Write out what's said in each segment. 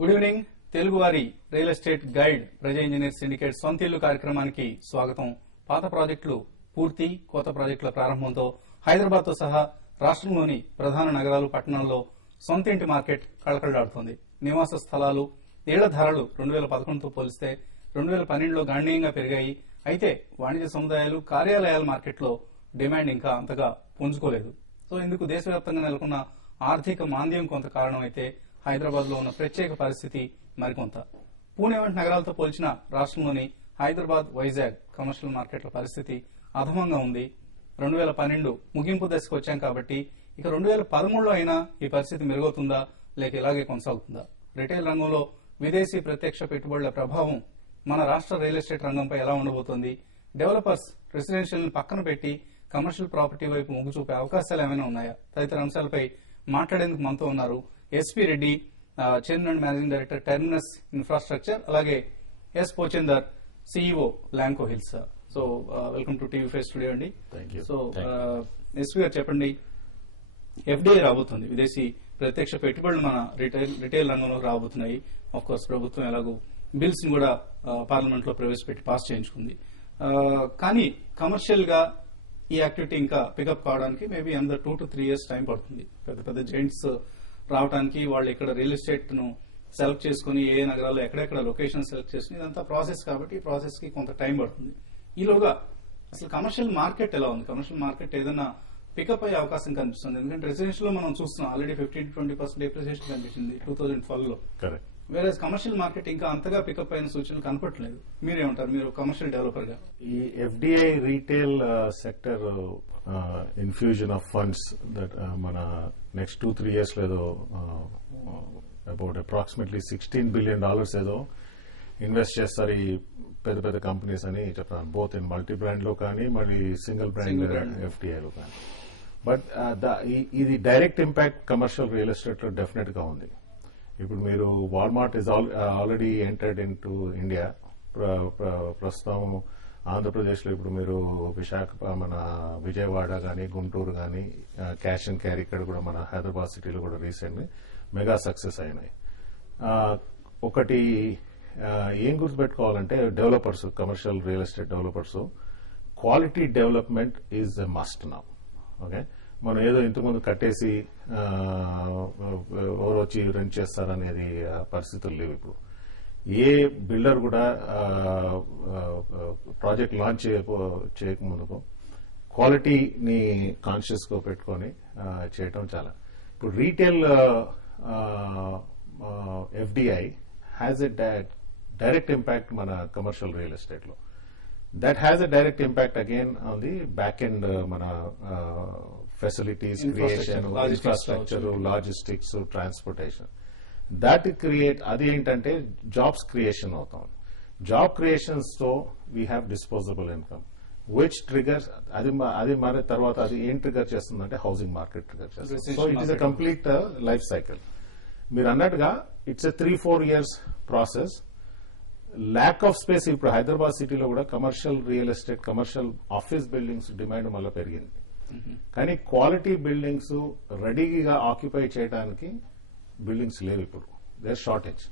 Good evening. తెలుగువారి real estate guide ప్రజా engineer syndicate సొంత ఇల్లు కార్యక్రమానికి స్వాగతం. పాత ప్రాజెక్టులు పూర్తి, కొత్త ప్రాజెక్టుల ప్రారంభంతో హైదరాబాద్ తో సహా రాష్ట్రంలోని ప్రధాన నగరాలు, పట్టణాల్లో సొంత ఇంటి మార్కెట్ కళకళలాడుతోంది. నివాస స్థలాలు, ఇళ్ల ధరలు 2011తో పోలిస్తే 2012లో గణనీయంగా పెరిగాయి. అయితే వాణిజ్య సముదాయాలు, కార్యాలయాల మార్కెట్లో డిమాండ్ ఇంకా అంతగా పుంజుకోలేదు. సో ఇందుకు దేశవ్యాప్తంగా నెలకొన్న ఆర్థిక మాంద్యం కొంత కారణమైతే హైదరాబాద్ లో ఉన్న ప్రత్యేక పరిస్థితి మరికొంత. పూణే వంటి నగరాలతో పోల్చిన రాష్ట్రంలోని హైదరాబాద్, వైజాగ్ కమర్షియల్ మార్కెట్ల పరిస్థితి అధమంగా ఉంది. 2012 ముగింపు దశకు వచ్చాం కాబట్టి ఇక 2013లో అయినా ఈ పరిస్థితి మెరుగవుతుందా లేక ఇలాగే కొనసాగుతుందా? రిటైల్ రంగంలో విదేశీ ప్రత్యక్ష పెట్టుబడుల ప్రభావం మన రాష్ట్ర రియల్ ఎస్టేట్ రంగంపై ఎలా ఉండబోతోంది? డెవలపర్స్ రెసిడెన్షియల్ ని పక్కన పెట్టి కమర్షియల్ ప్రాపర్టీ వైపు మొగ్గు చూపే అవకాశాలు ఏమైనా ఉన్నాయా? తదితర అంశాలపై మాట్లాడేందుకు మనతో ఉన్నారు SP Reddy, chairman and managing director, Terminus infrastructure, అలాగే S Pochander, CEO, Lanco Hills. So welcome to TV face studio అండి. సో ఎస్పీ గారు చెప్పండి, ఎఫ్డీఐ రాబోతుంది, విదేశీ ప్రత్యక్ష పెట్టుబడులు మన రిటైల్ రంగంలో రాబోతున్నాయి. ఆఫ్ కోర్స్ ప్రభుత్వం ఎలాగో బిల్స్ ని కూడా పార్లమెంట్ లో ప్రవేశపెట్టి పాస్ చేయించుకుంది. కానీ కమర్షియల్ గా ఈ యాక్టివిటీ ఇంకా పికప్ కావడానికి మేబీ అందర్ 2 to 3 years టైం పడుతుంది. పెద్ద పెద్ద జైంట్స్ రావడానికి వాళ్ళు ఇక్కడ రియల్ ఎస్టేట్ ను సెలెక్ట్ చేసుకుని ఏ నగరాల్లో ఎక్కడెక్కడ లొకేషన్ సెలెక్ట్ చేసుకుని ఇదంతా ప్రాసెస్ కాబట్టి ఈ ప్రాసెస్ కి కొంత టైం పడుతుంది. ఈలోగా అసలు కమర్షియల్ మార్కెట్ ఎలా ఉంది? కమర్షియల్ మార్కెట్ ఏదైనా పికప్ అయ్యే అవకాశం కనిపిస్తుంది? ఎందుకంటే రెసిడెన్షియల్ లో మనం చూస్తున్నాం ఆల్రెడీ 15 to 20% డిప్రిసియేషన్ కనిపించింది 2012లో. వేరే కమర్షియల్ మార్కెట్ ఇంకా అంతగా పికప్ అయిన సూచనలు కనపట్లేదు. మీరేమంటారు, మీరు కమర్షియల్ డెవలపర్ గా? ఈ FDI retail sector infusion of funds that మన నెక్స్ట్ 2-3 years ఏదో అబౌట్ అప్రాక్సిమేట్లీ $16 billion ఏదో ఇన్వెస్ట్ చేస్తారు ఈ పెద్ద పెద్ద కంపెనీస్ అని చెప్తాను, బోత్ ఇన్ మల్టీ బ్రాండ్ లో కానీ మళ్ళీ సింగిల్ బ్రాండ్ ఎఫ్డిఐలో కానీ. బట్ ఇది direct impact commercial real estate లో డెఫినెట్ గా ఉంది. ఇప్పుడు మీరు Walmart is already entered in to India. ప్రస్తుతం ఆంధ్రప్రదేశ్ లో ఇప్పుడు మీరు మన విజయవాడ కానీ, గుంటూరు కానీ, క్యాష్ అండ్ క్యారీ ఇక్కడ కూడా మన హైదరాబాద్ సిటీలో కూడా రీసెంట్లీ మెగా సక్సెస్ అయినాయి. ఒకటి ఏం గుర్తుపెట్టుకోవాలంటే developers, commercial real estate developers, quality development is a must now. Okay, మనం ఏదో ఇంతకుముందు కట్టేసి ఎవరు వచ్చి రెంట్ చేస్తారనేది పరిస్థితులు లేవు. ఇప్పుడు ఏ బిల్డర్ కూడా ప్రాజెక్ట్ లాంచ్ చేయకముందుకు క్వాలిటీని కాన్షియస్ గా పెట్టుకొని చేయటం చాలా. ఇప్పుడు retail FDI has a direct impact మన కమర్షియల్ రియల్ ఎస్టేట్ లో. That has a direct impact again on the back end మన facilities creation, infrastructure, logistics, transportation. That create అది ఏంటంటే జాబ్స్ క్రియేషన్ అవుతాం. జాబ్ క్రియేషన్స్ తో we have disposable income which triggers అది మరి తర్వాత అది ఏం ట్రిగర్ చేస్తుందంటే హౌసింగ్ మార్కెట్ ట్రిగర్ చేస్తుంది. So it is a complete life cycle. మీరు అన్నట్టుగా it's a 3-4 years process. Lack of space ఇప్పుడు హైదరాబాద్ సిటీలో కూడా commercial real estate, commercial office buildings demand మళ్ళీ పెరిగింది. కానీ క్వాలిటీ బిల్డింగ్స్ రెడీగా ఆక్యుపై చేయడానికి బిల్డింగ్స్ లేవు ఇప్పుడు. There shortage.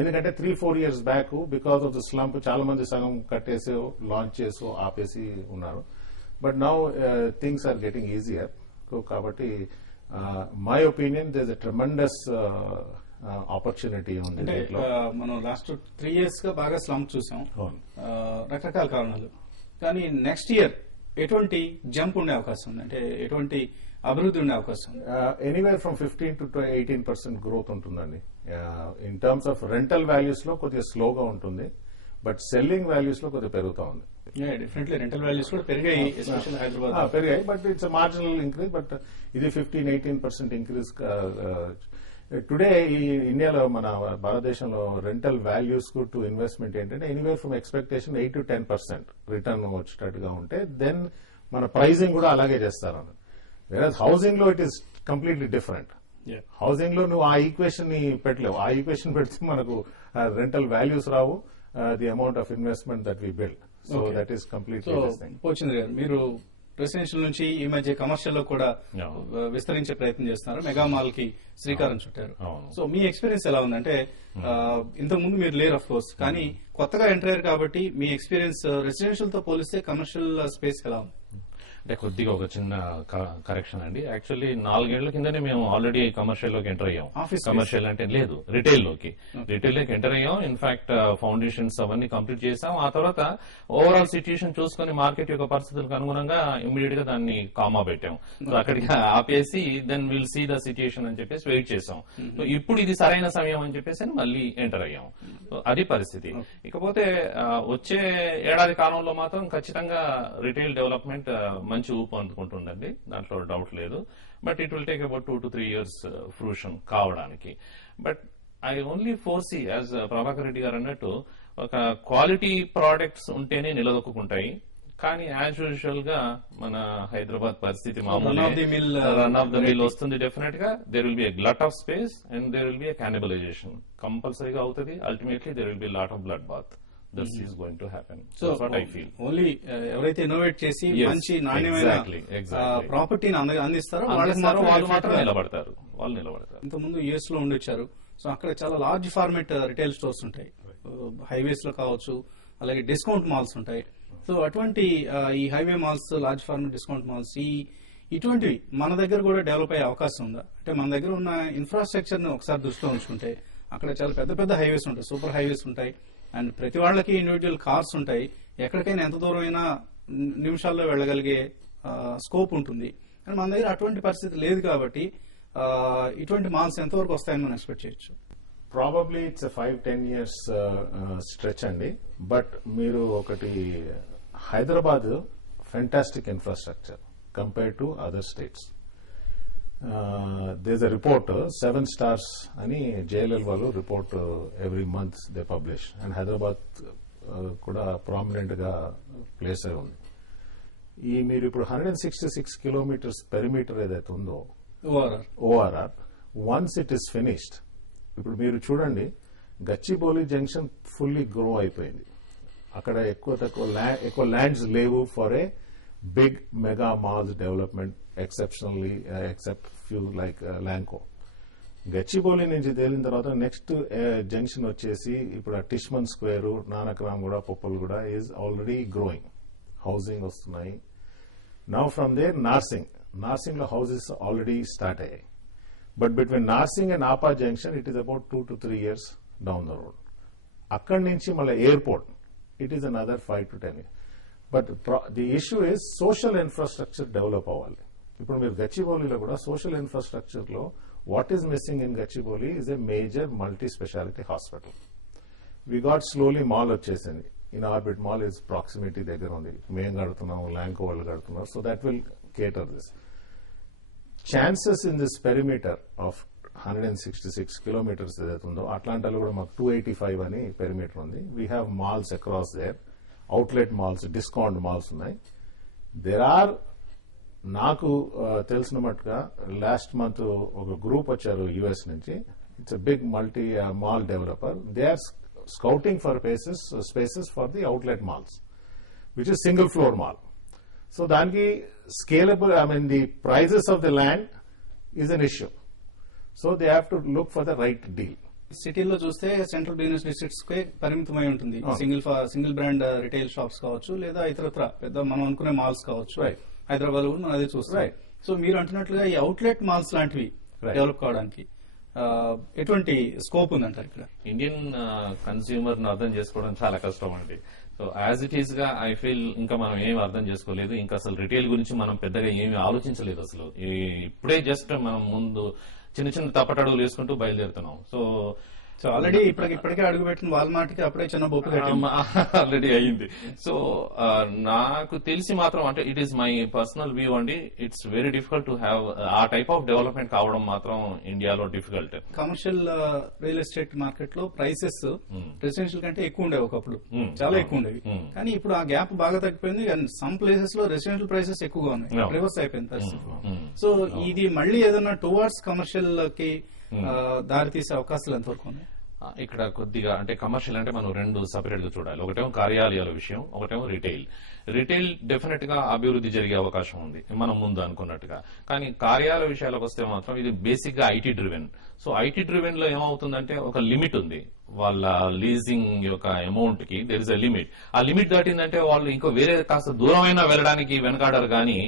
ఎందుకంటే 3-4 years back because of the slump చాలా మంది సగం కట్టేసి లాంచ్ చేసి ఆపేసి ఉన్నారు. But now things are getting easier. కాబట్టి my opinion there is a tremendous opportunity ఉంది. మనం లాస్ట్ 3 years గా బాగా స్లంప్ చూసాం, రకరకాల కారణాలు. కానీ నెక్స్ట్ ఇయర్ ఎటువంటి జంప్ ఉండే అవకాశం ఉంది, అంటే ఎటువంటి అభివృద్ధి ఉండే అవకాశం? ఎనీవేర్ ఫ్రమ్ 15 to 18% గ్రోత్ ఉంటుందండి. In terms of rental values లో కొద్దిగా స్లోగా ఉంటుంది, బట్ సెల్లింగ్ వాల్యూస్ లో కొద్దిగా పెరుగుతా ఉంది. డెఫినెట్లీ రెంటల్ వాల్యూస్ కూడా పెరిగాయి, ఎస్పెషల్లీ హైదరాబాద్ పెరిగాయి. But it's marginal increase. But ఇది 15-18% ఇంక్రీజ్. టుడే ఈ ఇండియాలో మన భారతదేశంలో రెంటల్ వాల్యూస్ టు ఇన్వెస్ట్మెంట్ ఏంటంటే anywhere from expectation 8 to 10% return వచ్చేటట్టుగా ఉంటే దెన్ మన ప్రైజింగ్ కూడా అలాగే చేస్తారు. వేరే హౌసింగ్ లో it is completely different. Housing లో నువ్వు ఆ ఈక్వేషన్ ని పెట్టలేవు. ఆ ఈక్వేషన్ పెడితే మనకు రెంటల్ వాల్యూస్ రావు, the amount of investment that we build. So that is completely. Pochandra garu, మీరు రెసిడెన్షియల్ నుంచి ఈ మధ్య కమర్షియల్ లో కూడా Yeah. విస్తరించే ప్రయత్నం చేస్తున్నారు. మెగా మాల్ కి శ్రీకారం చుట్టారు. అవును. సో మీ ఎక్స్పీరియన్స్ ఎలా ఉంది? అంటే ఇంతకు ముందు మీరు లేరు ఆఫ్ కోర్స్, కానీ కొత్తగా ఎంటర్ అయ్యారు కాబట్టి మీ ఎక్స్పీరియన్స్ రెసిడెన్షియల్ తో పోలిస్తే కమర్షియల్ స్పేస్ ఎలా ఉంది? అంటే కొద్దిగా ఒక చిన్న కరెక్షన్ అండి. యాక్చువల్లీ 4 ఏళ్ల కిందనే మేము ఆల్రెడీ కమర్షియల్ లోకి ఎంటర్ అయ్యాం. Office కమర్షియల్ అంటే లేదు, రిటైల్ లోకి ఎంటర్ అయ్యాం. ఇన్ఫాక్ట్ ఫౌండేషన్స్ అవన్నీ కంప్లీట్ చేసాం. ఆ తర్వాత ఓవరాల్ సిచ్యుయేషన్ చూసుకుని మార్కెట్ యొక్క పరిస్థితులకు అనుగుణంగా ఇమీడియట్ గా దాన్ని కామా పెట్టాం. సో అక్కడికి ఆపేసి then will see the situation అని చెప్పేసి వెయిట్ చేసాం. సో ఇప్పుడు ఇది సరైన సమయం అని చెప్పేసి మళ్ళీ ఎంటర్ అయ్యాం. సో అది పరిస్థితి. ఇకపోతే వచ్చే ఏడాది కాలంలో మాత్రం ఖచ్చితంగా రిటైల్ డెవలప్మెంట్ మంచి ఊపు అందుకుంటుందండి, దాంట్లో డౌట్ లేదు. But it will take about 2 to 3 years fruition కావడానికి. But I only foresee as Prabhakar Reddy garu అన్నట్టు ఒక క్వాలిటీ ప్రోడక్ట్స్ ఉంటేనే నిలదొక్కుంటాయి. కానీ యాజ్ యూజువల్ గా మన హైదరాబాద్ పరిస్థితి మామూలు రన్ ఆఫ్ ద మిల్ వస్తుంది. డెఫినెట్ గా there will be a glut of space and there will be a cannibalisation కంపల్సరీగా అవుతుంది. Ultimately there will be lot of blood bath. This is going to happen. So that's what I feel. Only ఎవరైతే innovate చేసి Yes, మంచి నాణ్యమైన exactly. ప్రాపర్టీని అందిస్తారో వాళ్ళు మాత్రం నిలబడతారు. ఇంతకుముందు యుఎస్ లో ఉండొచ్చారు. సో అక్కడ చాలా లార్జ్ ఫార్మేట్ రిటైల్ స్టోర్స్ ఉంటాయి, హైవేస్ లో కావచ్చు, అలాగే డిస్కౌంట్ మాల్స్ ఉంటాయి. సో అటువంటి ఈ highway malls, large format discount malls ఇటువంటివి మన దగ్గర కూడా డెవలప్ అయ్యే అవకాశం ఉందా? అంటే మన దగ్గర ఉన్న ఇన్ఫ్రాస్ట్రక్చర్ ని ఒకసారి దృష్టిలో ఉంచుకుంటే అక్కడ చాలా పెద్ద పెద్ద హైవేస్ ఉంటాయి, సూపర్ హైవేస్ ఉంటాయి, అండ్ ప్రతి వాళ్ళకి ఇండివిజువల్ కార్స్ ఉంటాయి. ఎక్కడికైనా ఎంత దూరం అయినా నిమిషాల్లో వెళ్ళగలిగే స్కోప్ ఉంటుంది. అండ్ మన దగ్గర అటువంటి పరిస్థితి లేదు కాబట్టి ఇటువంటి మాల్స్ ఎంతవరకు వస్తాయని మనం ఎక్స్పెక్ట్ చేయొచ్చు? ప్రాబబ్లీ ఇట్స్ 5-10 years స్ట్రెచ్ అండి. బట్ మీరు ఒకటి, Hyderabad fantastic infrastructure compare to other states. there's a report 7 stars అని JLL వాళ్ళు report every month they publish. And Hyderabad కూడా ప్రామినెంట్ గా ప్లేస్ అయి ఉంది. ఈ మీరు ఇప్పుడు 166 kilometers పెరిమీటర్ ఏదైతే ఉందో ORR, once it is finished, ఇప్పుడు మీరు చూడండి గచ్చిబౌలి జంక్షన్ ఫుల్లీ గ్రో అయిపోయింది. అక్కడ ఎక్కువ ల్యాండ్స్ లేవు for a big mega malls development, exceptionally except few like Lanco. Gachibowli నుంచి తేలిన తర్వాత నెక్స్ట్ జంక్షన్ వచ్చేసి ఇప్పుడు టిష్మన్ స్క్వేర్, నానక్రామ్ కూడా, పొప్పల్ కూడా ఈజ్ ఆల్రెడీ గ్రోయింగ్. హౌసింగ్ వస్తున్నాయి. నౌ ఫ్రమ్ దేర్ నార్సింగ్ లో హౌసెస్ ఆల్రెడీ స్టార్ట్ అయ్యాయి. But between Narsing and Appa junction it is about 2 to 3 years down the road. అక్కడి నుంచి మళ్ళీ airport, it is another 5 to 10 years. But the issue is social infrastructure develop అవ్వాలి. ఇప్పుడు మీరు గచ్చిబౌలిలో కూడా సోషల్ ఇన్ఫ్రాస్ట్రక్చర్ లో what is missing in Gachibowli is a major multi speciality hospital. We got slowly mall వచ్చేసింది. In orbit mall is proximity దగ్గర ఉంది. మేము కడుతున్నాం, ల్యాంకో వాళ్ళు కడుతున్నారు. So that will cater this. Chances in this perimeter of 166 kilometers ఏదైతే ఉందో, అట్లాంటాలో కూడా మాకు 285 అని పెరిమీటర్ ఉంది. We have malls across there, outlet malls, discount malls ఉన్నాయి. దేర్ ఆర్, నాకు తెలిసిన మట్టుగా లాస్ట్ మంత్ ఒక గ్రూప్ వచ్చారు యుఎస్ నుంచి. It's a big multi mall developer. They are scouting for spaces for the outlet malls, which is single floor mall. So దానికి scalable, the prices of the land is an issue. So they have to look for the right deal. సిటీలో చూస్తే central business districts కే పరిమితమై ఉంటుంది. Single brand retail shops కావచ్చు, లేదా ఇతరత్ర పెద్ద మనం అనుకునే మాల్స్ కావచ్చు. హైదరాబాద్ లో మనం అదే చూస్తాం. సో మీరు అంటున్నట్లుగా ఈ అవుట్లెట్ మాల్స్ లాంటివి డెవలప్ కావడానికి ఎటువంటి స్కోప్ ఉందంటారు? ఇక్కడ ఇండియన్ కన్స్యూమర్ ను అర్థం చేసుకోవడం చాలా కష్టం అండి. సో యాజ్ ఇట్ ఈస్ గా ఐ ఫీల్ ఇంకా మనం ఏమి అర్థం చేసుకోలేదు. ఇంకా అసలు రిటైల్ గురించి మనం పెద్దగా ఏమి ఆలోచించలేదు. అసలు ఇప్పుడే జస్ట్ మనం ముందు చిన్న చిన్న తప్పటడుగులు వేసుకుంటూ బయలుదేరుతున్నాం. సో ఆల్రెడీ ఇప్పటికే అడుగుపెట్టిన వాల్మార్ట్ కి అప్పుడే చిన్న బొప్పు ఆల్రెడీ అయ్యింది. సో నాకు తెలిసి మాత్రం, అంటే it is my personal view అండి, it's very difficult to have ఆ టైప్ ఆఫ్ డెవలప్మెంట్ కావడం మాత్రం ఇండియాలో difficult. Commercial real estate market లో ప్రైసెస్ రెసిడెన్షియల్ కంటే ఎక్కువ ఉండేవి ఒకప్పుడు, చాలా ఎక్కువ ఉండేవి. కానీ ఇప్పుడు ఆ గ్యాప్ బాగా తగ్గిపోయింది. సమ్ ప్లేసెస్ లో రెసిడెన్షియల్ ప్రైసెస్ ఎక్కువగా ఉన్నాయి, రివర్స్ అయిపోయింది పరిస్థితి. సో ఇది మళ్ళీ ఏదైనా టువర్డ్స్ కమర్షియల్ కి దారి తీసే అవకాశాలు ఎంతవరకు ఉన్నాయి? ఇక్కడ కొద్దిగా అంటే కమర్షియల్ అంటే మనం రెండు సపరేట్ గా చూడాలి. ఒకటేమో కార్యాలయాల విషయం, ఒకటేమో రిటైల్. రిటైల్ డెఫినెట్ గా అభివృద్ధి జరిగే అవకాశం ఉంది మనం ముందు అనుకున్నట్టుగా. కానీ కార్యాలయ విషయాలకు వస్తే మాత్రం ఇది బేసిక్ గా IT driven. So IT driven లో ఏమవుతుందంటే ఒక లిమిట్ ఉంది వాళ్ళ లీజింగ్ యొక్క అమౌంట్ కి. There is a limit. ఆ లిమిట్ దాటిందంటే వాళ్ళు ఇంకో వేరే కాస్త దూరమైనా వెళ్ళడానికి వెనకాడరు, కానీ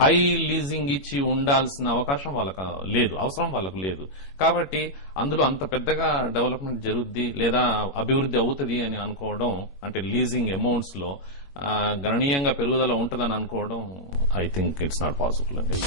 హై లీజింగ్ ఇచ్చి ఉండాల్సిన అవకాశం వాళ్ళకు లేదు, అవసరం వాళ్ళకు లేదు. కాబట్టి అందులో అంత పెద్దగా డెవలప్మెంట్ జరుగుద్ది లేదా అభివృద్ధి అవుతుంది అని అనుకోవడం, అంటే లీజింగ్ అమౌంట్స్ లో గణనీయంగా పెరుగుదల ఉంటుందని అనుకోవడం I think it's not possible అండి.